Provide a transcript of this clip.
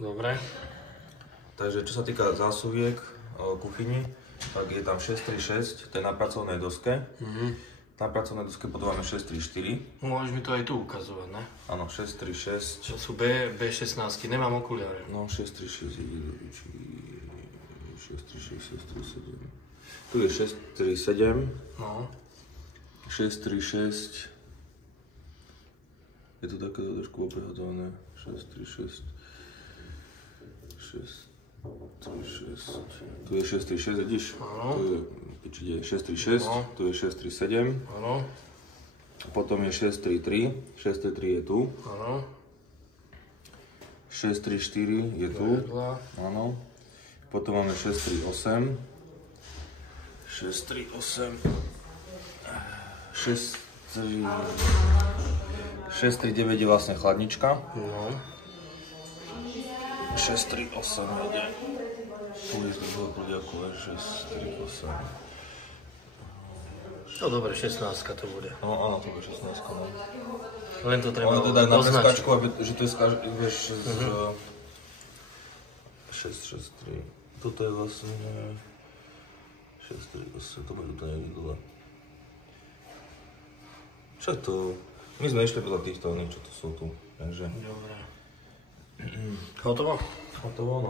Dobre. Takže čo sa týka zásuviek kuchyni, tak je tam 636, to je na pracovnej doske. Na pracovnej doske potom máme 634. Môžeš mi to aj tu ukazovať, ne? Áno, 636. Čo sú B16, nemám okuliare. No, 636 ide do piči. 636, 637. Tu je 637. No. 636. Je to také trošku oprehodované. 636. 636. Tu je 636, vidíš? Áno. Tu je, piči, je 636, no. Tu je 637. Áno. Potom je 633. 633 je tu. Áno. 634 je tu. Áno. Potom máme 638. 638. 639 je vlastne chladnička. No. 638 ide. Tu je to toho kľudiaku, 638. No dobre, 16 to bude. No áno, to bude 16. No. Len to treba Ono teda na označiť. peskačku, že to je vieš, 663. Toto je vlastne 638, to bude to niekde dole. Čo to? My sme išli podľa týchto, čo to sú tu, takže... Dobre. Hotovo? Hotovo, no.